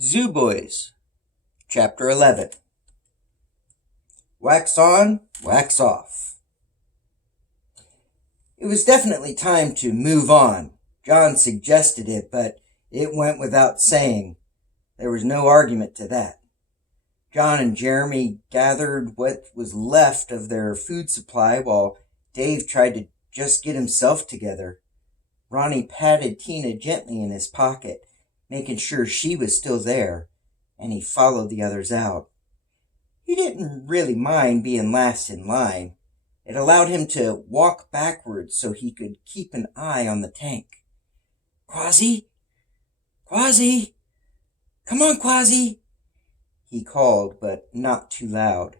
Zoo Boys, Chapter 11. Wax on, wax off. It was definitely time to move on. John suggested it, but it went without saying. There was no argument to that. John and Jeremy gathered what was left of their food supply while Dave tried to just get himself together. Ronnie patted Tina gently in his pocket, making sure she was still there, and he followed the others out. He didn't really mind being last in line. It allowed him to walk backwards so he could keep an eye on the tank. "Quasi? Quasi? Come on, Quasi!" he called, but not too loud.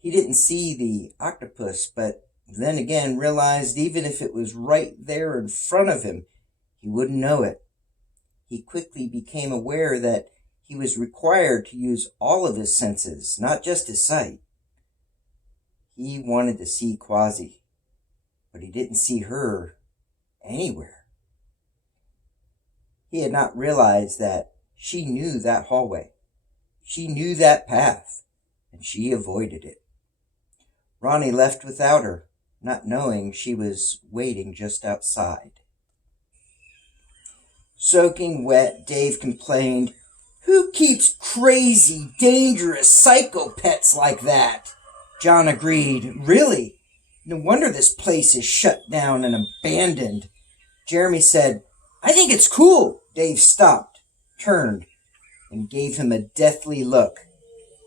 He didn't see the octopus, but then again realized even if it was right there in front of him, he wouldn't know it. He quickly became aware that he was required to use all of his senses, not just his sight. He wanted to see Quasi, but he didn't see her anywhere. He had not realized that she knew that hallway. She knew that path, and she avoided it. Ronnie left without her, not knowing she was waiting just outside. Soaking wet, Dave complained, "Who keeps crazy, dangerous psycho pets like that?" John agreed. "Really? No wonder this place is shut down and abandoned." Jeremy said, "I think it's cool." Dave stopped, turned, and gave him a deathly look.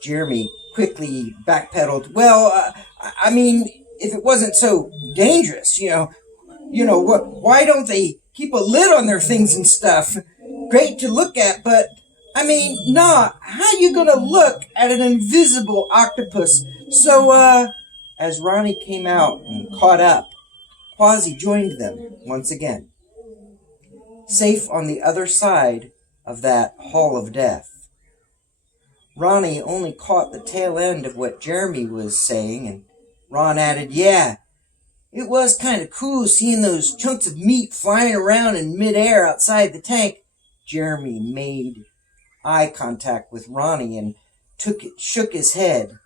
Jeremy quickly backpedaled. "Well, I mean, if it wasn't so dangerous, why don't they keep a lid on their things and stuff? Great to look at, but, how you gonna look at an invisible octopus?" So, as Ronnie came out and caught up, Quasi joined them once again, safe on the other side of that hall of death. Ronnie only caught the tail end of what Jeremy was saying, and Ron added, "Yeah, it was kind of cool seeing those chunks of meat flying around in midair outside the tank." Jeremy made eye contact with Ronnie and shook his head.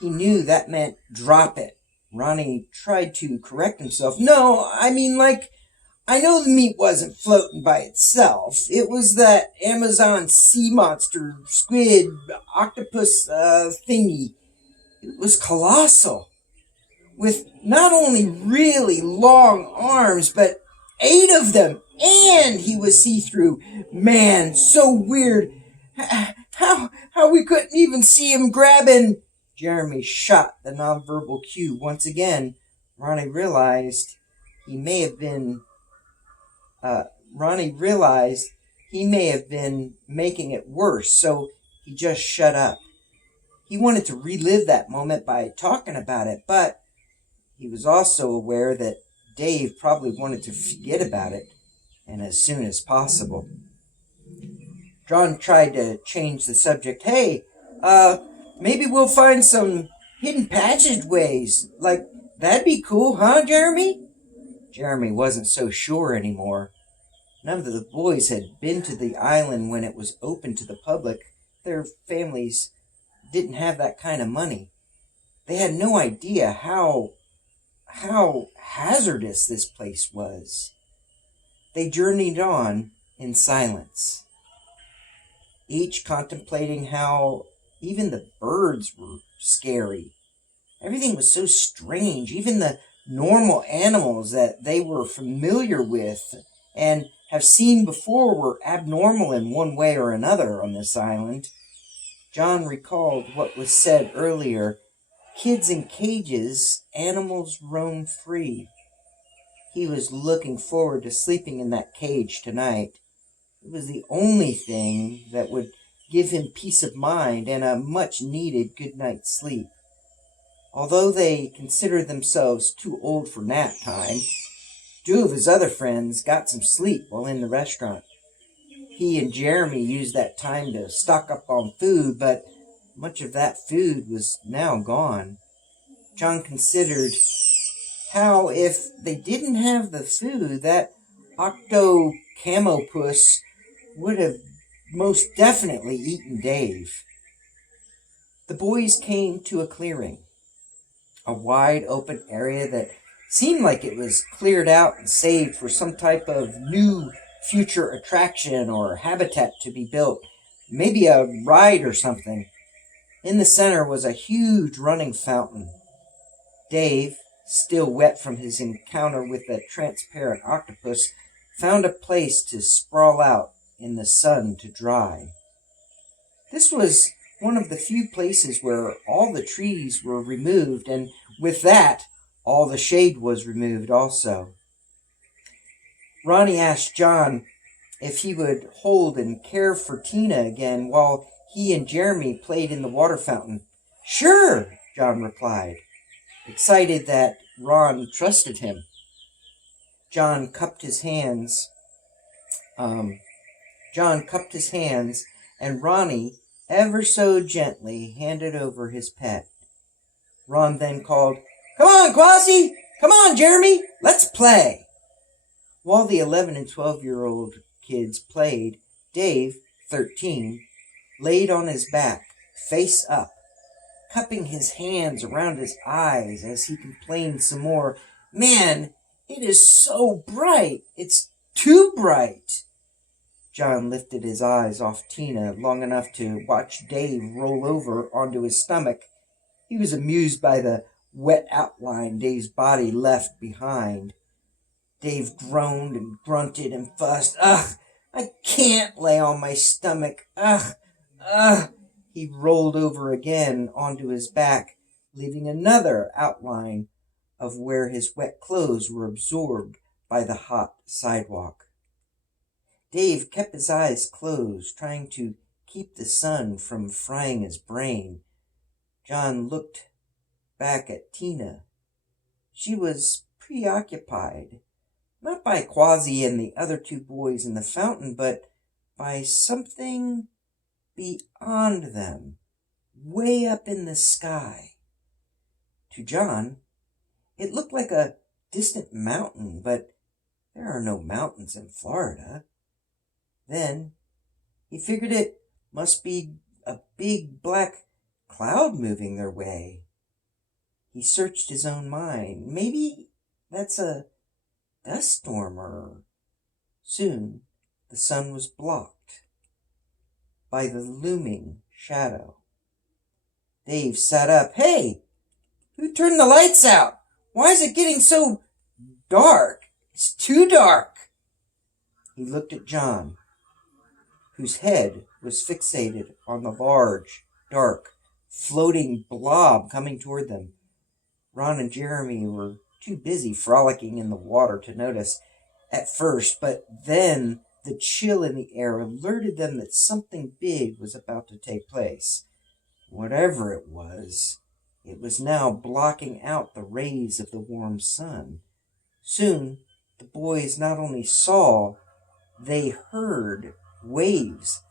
He knew that meant drop it. Ronnie tried to correct himself. "No, I know the meat wasn't floating by itself. It was that Amazon sea monster, squid, octopus thingy. It was colossal, with not only really long arms, but 8 of them, and he was see-through. Man, so weird. How we couldn't even see him grabbing." Jeremy shot the nonverbal cue once again. Ronnie realized he may have been making it worse, so he just shut up. He wanted to relive that moment by talking about it, but he was also aware that Dave probably wanted to forget about it, and as soon as possible. John tried to change the subject. "Hey, maybe we'll find some hidden passageways. That'd be cool, huh, Jeremy?" Jeremy wasn't so sure anymore. None of the boys had been to the island when it was open to the public. Their families didn't have that kind of money. They had no idea how hazardous this place was. They journeyed on in silence, each contemplating how even the birds were scary. Everything was so strange. Even the normal animals that they were familiar with and have seen before were abnormal in one way or another on this island. John recalled what was said earlier. Kids in cages, animals roam free. He was looking forward to sleeping in that cage tonight. It was the only thing that would give him peace of mind and a much-needed good night's sleep. Although they considered themselves too old for nap time, 2 of his other friends got some sleep while in the restaurant. He and Jeremy used that time to stock up on food, but much of that food was now gone. John considered how if they didn't have the food, that octo-camopus would have most definitely eaten Dave. The boys came to a clearing, a wide open area that seemed like it was cleared out and saved for some type of new future attraction or habitat to be built, maybe a ride or something. In the center was a huge running fountain. Dave, still wet from his encounter with the transparent octopus, found a place to sprawl out in the sun to dry. This was one of the few places where all the trees were removed, and with that, all the shade was removed also. Ronnie asked John if he would hold and care for Tina again while he and Jeremy played in the water fountain. "Sure," John replied, excited that Ron trusted him. John cupped his hands, and Ronnie ever so gently handed over his pet. Ron then called, "Come on, Quasi! Come on, Jeremy! Let's play!" While the 11 and 12-year-old kids played, Dave, 13, laid on his back, face up, cupping his hands around his eyes as he complained some more. "Man, it is so bright. It's too bright." John lifted his eyes off Tina long enough to watch Dave roll over onto his stomach. He was amused by the wet outline Dave's body left behind. Dave groaned and grunted and fussed. "Ugh, I can't lay on my stomach. Ugh." He rolled over again onto his back, leaving another outline of where his wet clothes were absorbed by the hot sidewalk. Dave kept his eyes closed, trying to keep the sun from frying his brain. John looked back at Tina. She was preoccupied, not by Quasi and the other two boys in the fountain, but by something beyond them, way up in the sky. To John, it looked like a distant mountain, but there are no mountains in Florida. Then he figured it must be a big black cloud moving their way. He searched his own mind. Maybe that's a dust storm or... Soon the sun was blocked by the looming shadow. Dave sat up. "Hey, who turned the lights out? Why is it getting so dark? It's too dark." He looked at John, whose head was fixated on the large, dark, floating blob coming toward them. Ron and Jeremy were too busy frolicking in the water to notice at first, but then the chill in the air alerted them that something big was about to take place. Whatever it was now blocking out the rays of the warm sun. Soon, the boys not only saw, they heard waves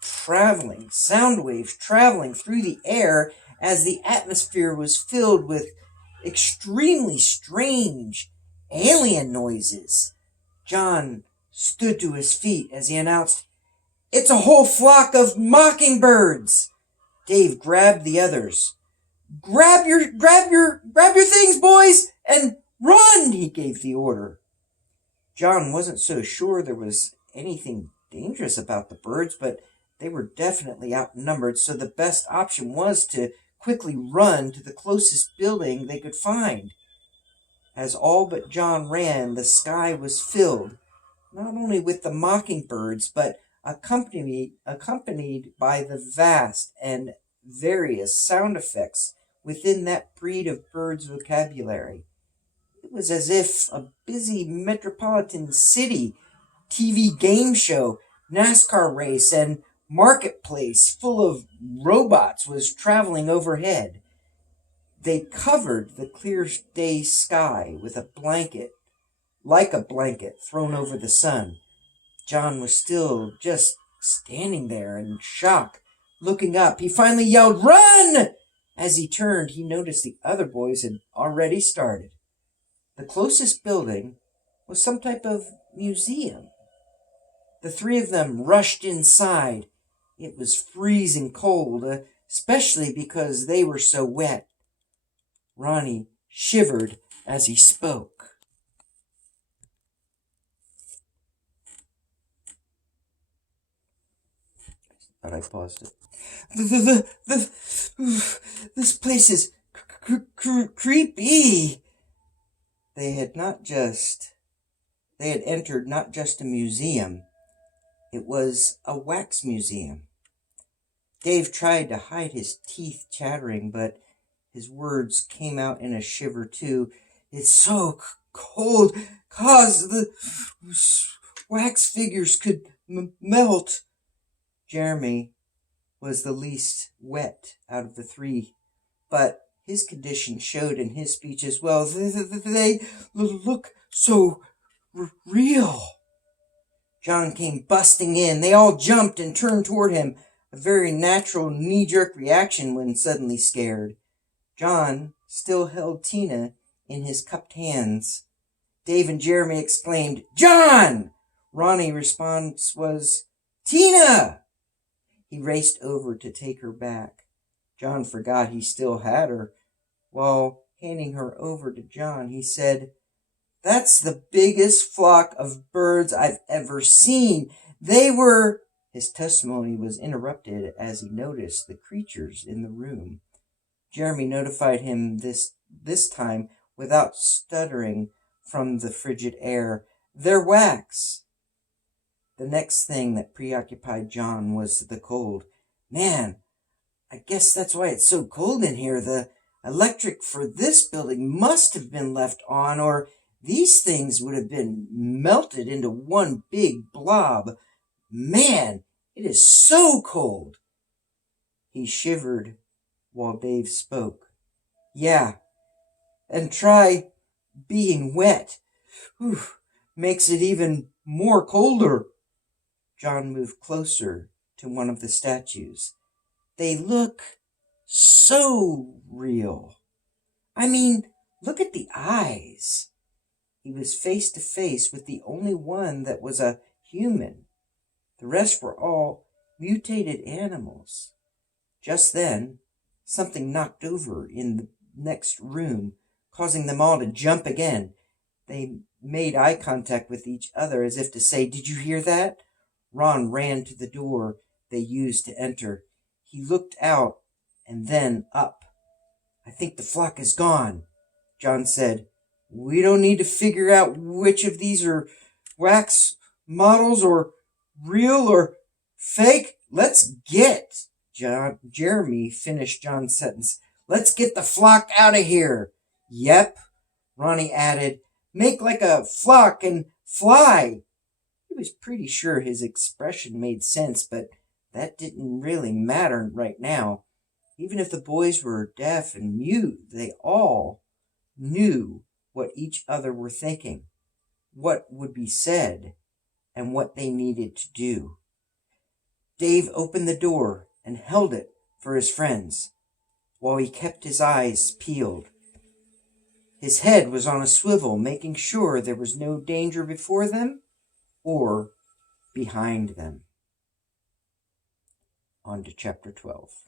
traveling, sound waves traveling through the air as the atmosphere was filled with extremely strange alien noises. John stood to his feet as he announced, "It's a whole flock of mockingbirds." Dave grabbed the others. Grab your things, boys, and run," he gave the order. John wasn't so sure there was anything dangerous about the birds, but they were definitely outnumbered, so the best option was to quickly run to the closest building they could find. As all but John ran, the sky was filled not only with the mockingbirds, but accompanied by the vast and various sound effects within that breed of bird's vocabulary. It was as if a busy metropolitan city, TV game show, NASCAR race, and marketplace full of robots was traveling overhead. They covered the clear day sky with a blanket, like a blanket thrown over the sun. John was still just standing there in shock, looking up. He finally yelled, "Run!" As he turned, he noticed the other boys had already started. The closest building was some type of museum. The three of them rushed inside. It was freezing cold, especially because they were so wet. Ronnie shivered as he spoke. But I paused it. This place is creepy. They had entered not just a museum. It was a wax museum. Dave tried to hide his teeth chattering, but his words came out in a shiver too. It's so cold, 'cause the wax figures could melt. Jeremy was the least wet out of the three, but his condition showed in his speech as well. They look so real. John came busting in. They all jumped and turned toward him, a very natural knee-jerk reaction when suddenly scared. John still held Tina in his cupped hands. Dave and Jeremy exclaimed, "John!" Ronnie's response was, "Tina!" He raced over to take her back. John forgot he still had her. While handing her over to John, he said, "That's the biggest flock of birds I've ever seen. They were..." His testimony was interrupted as he noticed the creatures in the room. Jeremy notified him this time without stuttering from the frigid air. "They're wax." The next thing that preoccupied John was the cold. "Man, I guess that's why it's so cold in here. The electric for this building must have been left on, or these things would have been melted into one big blob. Man, it is so cold." He shivered while Dave spoke. "Yeah, and try being wet. Whew, makes it even more colder." John moved closer to one of the statues. "They look so real. I mean, look at the eyes." He was face to face with the only one that was a human. The rest were all mutated animals. Just then, something knocked over in the next room, causing them all to jump again. They made eye contact with each other as if to say, "Did you hear that?" Ron ran to the door they used to enter. He looked out and then up. "I think the flock is gone," John said. "We don't need to figure out which of these are wax models or real or fake. Let's get..." Jeremy finished John's sentence. "Let's get the flock out of here." "Yep," Ronnie added. "Make like a flock and fly." He was pretty sure his expression made sense, but that didn't really matter right now. Even if the boys were deaf and mute, they all knew what each other were thinking, what would be said, and what they needed to do. Dave opened the door and held it for his friends, while he kept his eyes peeled. His head was on a swivel, making sure there was no danger before them or behind them. On to chapter 12.